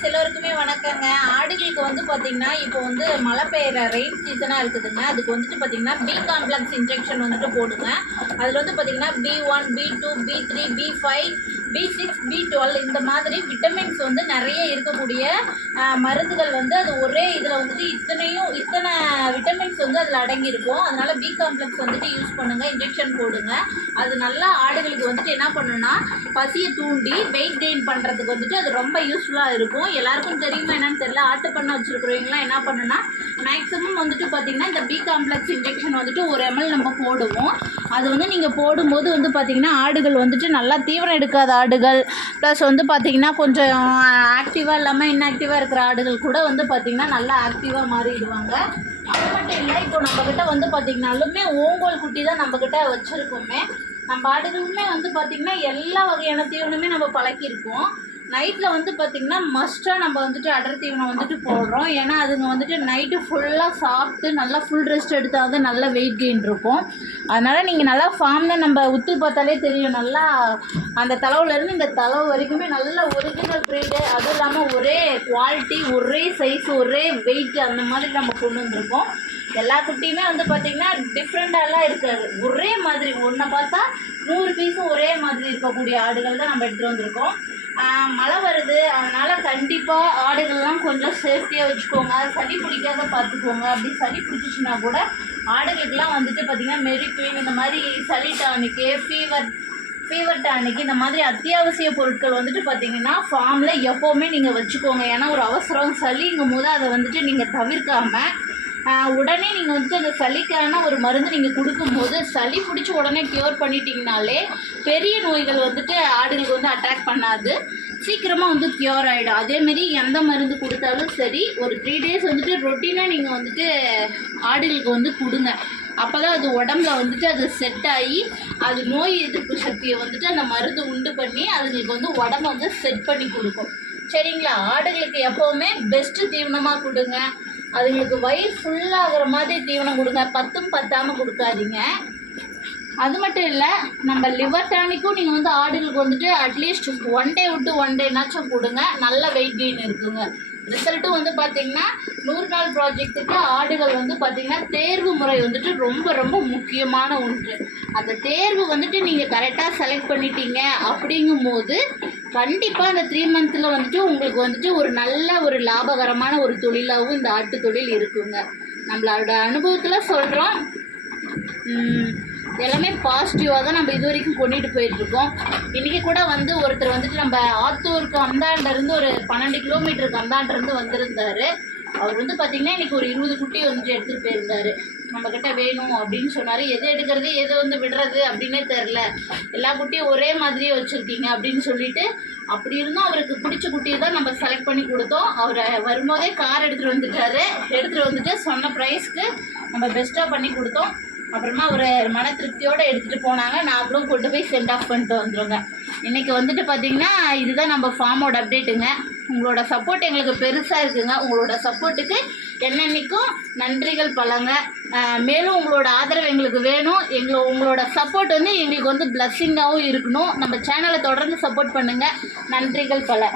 Viewers எல்லோருக்குமே வணக்கங்க. ஆடுகளுக்கு வந்து பார்த்தீங்கன்னா இப்போ வந்து மழை பெய்கிற ரெயின் சீசனாக இருக்குதுங்க. அதுக்கு வந்துட்டு பார்த்தீங்கன்னா பி காம்ப்ளெக்ஸ் இன்ஜெக்ஷன் வந்துட்டு போடுங்க. அதில் வந்து பார்த்தீங்கன்னா B1, B2, B3, B5, B6, B12 இந்த மாதிரி விட்டமின்ஸ் வந்து நிறைய இருக்கக்கூடிய மருந்துகள் வந்து அது ஒரே இதில் வந்துட்டு இத்தனை விட்டமின்ஸ் வந்து அதில் அடங்கியிருக்கும். அதனால் பி காம்ப்ளெக்ஸ் வந்துட்டு யூஸ் பண்ணுங்கள், இன்ஜெக்ஷன் போடுங்க. அது நல்லா ஆடுகளுக்கு வந்துட்டு என்ன பண்ணுன்னா பசியை தூண்டி வெயிட் கெயின் பண்ணுறதுக்கு வந்துட்டு அது ரொம்ப யூஸ்ஃபுல்லாக இருக்கும். எல்லாருக்கும் தெரியுமா என்னன்னு தெரியல, ஆட்டு பண்ணை வச்சுருக்கிறவங்களாம் என்ன பண்ணுன்னா மேக்ஸிமம் வந்துட்டு பார்த்திங்கன்னா இந்த பி காம்ப்ளெக்ஸ் இன்ஜெக்ஷன் வந்துட்டு 1 ml நம்ம போடுவோம். அது வந்து நீங்கள் போடும்போது வந்து பார்த்திங்கன்னா ஆடுகள் வந்துட்டு நல்லா தீவனம் எடுக்காத ஆடுகள் ப்ளஸ் வந்து பார்த்திங்கன்னா கொஞ்சம் ஆக்டிவாக இல்லாமல் இன்ஆக்டிவாக இருக்கிற ஆடுகள் கூட வந்து பார்த்திங்கன்னா நல்லா ஆக்டிவாக மாறிடுவாங்க. அது மட்டும் இல்லை, இப்போ நம்மக்கிட்ட வந்து பார்த்திங்கனாலுமே ஓங்கோல் குட்டி தான் நம்மக்கிட்ட வச்சுருக்கோமே. நம்ம ஆடுகளுமே வந்து பார்த்திங்கன்னா எல்லா வகையான தீவனமே நம்ம பழக்கியிருக்கோம். நைட்டில் வந்து பார்த்திங்கன்னா மஸ்ட்டாக நம்ம வந்துட்டு அடர் தீவனம் வந்துட்டு போடுறோம். ஏன்னா அதுங்க வந்துட்டு நைட்டு ஃபுல்லாக சாப்பிட்டு நல்லா ஃபுல் ரெஸ்ட் எடுத்தால் தான் நல்லா வெயிட் கெயின் இருக்கும். அதனால் நீங்கள் நல்லா ஃபார்மில் நம்ம உத்து பார்த்தாலே தெரியும், நல்லா அந்த தளவுலேருந்து இந்த தளவு வரைக்குமே நல்ல ஒரிஜினல் ப்ரீடு, அதுவும் இல்லாமல் ஒரே குவாலிட்டி, ஒரே சைஸ், ஒரே வெயிட் அந்த மாதிரி நம்ம கொண்டு வந்திருக்கோம். எல்லா குட்டியுமே வந்து பார்த்திங்கன்னா டிஃப்ரெண்ட்டாலாம் இருக்காது, ஒரே மாதிரி ஒன்றை பார்த்தா 100 பீஸும் ஒரே மாதிரி இருக்கக்கூடிய ஆடுகள் தான் நம்ம எடுத்துகிட்டு வந்திருக்கோம். மழை வருது, அதனால் கண்டிப்பாக ஆடுகள்லாம் கொஞ்சம் சேஃப்டியாக வச்சுக்கோங்க, சளி பிடிக்காத பார்த்துக்கோங்க. அப்படி சளி பிடிச்சிச்சின்னா கூட ஆடுகளுக்கெல்லாம் வந்துட்டு பார்த்திங்கன்னா மெரிக்வின் இந்த மாதிரி சளி டானிக்கு, ஃபீவர் டானிக்கு இந்த மாதிரி அத்தியாவசிய பொருட்கள் வந்துட்டு பார்த்திங்கன்னா ஃபார்மில் எப்போவுமே நீங்கள் வச்சுக்கோங்க. ஏன்னா ஒரு அவசரம் சளிங்கும் போது அதை வந்துட்டு நீங்கள் தவிர்க்காமல் உடனே நீங்கள் வந்துட்டு அந்த சளிக்கான ஒரு மருந்து நீங்கள் கொடுக்கும்போது சளி பிடிச்சி உடனே க்யூர் பண்ணிட்டீங்கனாலே பெரிய நோய்கள் வந்துட்டு ஆடுகளுக்கு வந்து அட்டாக் பண்ணாது, சீக்கிரமாக வந்து க்யூர் ஆகிடும். அதேமாரி எந்த மருந்து கொடுத்தாலும் சரி, ஒரு 3 days வந்துட்டு ரொட்டீனாக நீங்கள் வந்துட்டு ஆடுகளுக்கு வந்து கொடுங்க. அப்போ தான் அது உடம்புல வந்துட்டு அது செட் ஆகி அது நோய் எதிர்ப்பு சக்தியை வந்துட்டு அந்த மருந்து உண்டு பண்ணி அதுங்களுக்கு வந்து உடம்பை வந்து செட் பண்ணி கொடுக்கும். சரிங்களா? ஆடுகளுக்கு எப்போவுமே பெஸ்ட்டு தீவனமாக கொடுங்க. அதுங்களுக்கு வயிறு ஃபுல்லாகிற மாதிரி தீவனம் கொடுங்க, பத்தும் பத்தாமல் கொடுக்காதீங்க. அது மட்டும் இல்லை, நம்ம லிவர் டானிக்கும் நீங்கள் வந்து ஆடுகளுக்கு வந்துட்டு அட்லீஸ்ட் 1 day விட்டு 1 dayனாச்சும் கொடுங்க, நல்ல வெயிட் கெயின் இருக்குங்க. ரிசல்ட்டும் வந்து பார்த்திங்கன்னா 100 நாள் ப்ராஜெக்ட்டுக்கு ஆடுகள் வந்து பார்த்திங்கன்னா தேர்வு முறை வந்துட்டு ரொம்ப ரொம்ப முக்கியமான ஒன்று. அந்த தேர்வு வந்துட்டு நீங்கள் கரெக்டாக செலக்ட் பண்ணிட்டீங்க அப்படிங்கும்போது கண்டிப்பாக அந்த 3 months வந்துட்டு உங்களுக்கு வந்துட்டு ஒரு நல்ல ஒரு லாபகரமான ஒரு தொழிலாகவும் இந்த ஆட்டு தொழில் இருக்குங்க. நம்மளோட அனுபவத்தில் சொல்கிறோம், எல்லாமே பாசிட்டிவாக தான் நம்ம இது வரைக்கும் கொண்டுட்டு போயிட்டுருக்கோம். இன்றைக்கி கூட வந்து ஒருத்தர் வந்துட்டு நம்ம ஆத்தூருக்கு அந்தாண்டருந்து ஒரு 12 கிலோமீட்டருக்கு அந்தாண்டருந்து வந்திருந்தார். அவர் வந்து பார்த்திங்கன்னா இன்றைக்கி ஒரு 20 குட்டி வந்துட்டு எடுத்துகிட்டு போயிருந்தார். நம்மக்கிட்ட வேணும் அப்படின்னு சொன்னார். எது எடுக்கிறது எதை வந்து விடுறது அப்படின்னே தெரில, எல்லா குட்டியும் ஒரே மாதிரியே வச்சுருக்கீங்க அப்படின்னு சொல்லிட்டு, அப்படி இருந்தும் அவருக்கு பிடிச்ச குட்டியை தான் நம்ம செலக்ட் பண்ணி கொடுத்தோம். அவர் வரும்போதே கார் எடுத்துகிட்டு வந்துட்டு சொன்ன ப்ரைஸ்க்கு நம்ம பெஸ்ட்டாக பண்ணி கொடுத்தோம். அப்புறமா ஒரு மன திருப்தியோடு எடுத்துகிட்டு போனாங்க. நாங்களும் கொண்டு போய் சென்ட் ஆஃப் பண்ணிட்டு வந்துடுங்க. இன்றைக்கி வந்துட்டு பார்த்திங்கன்னா இதுதான் நம்ம ஃபார்மோட அப்டேட்டுங்க. உங்களோட சப்போர்ட் எங்களுக்கு பெருசாக இருக்குங்க. உங்களோட சப்போர்ட்டுக்கு என்னென்னைக்கும் நன்றிகள் பலங்க. மேலும் உங்களோட ஆதரவு எங்களுக்கு வேணும். உங்களோட சப்போர்ட் வந்து எங்களுக்கு வந்து பிளஸ்ஸிங்காகவும் இருக்கணும். நம்ம சேனலை தொடர்ந்து சப்போர்ட் பண்ணுங்கள். நன்றிகள் பல.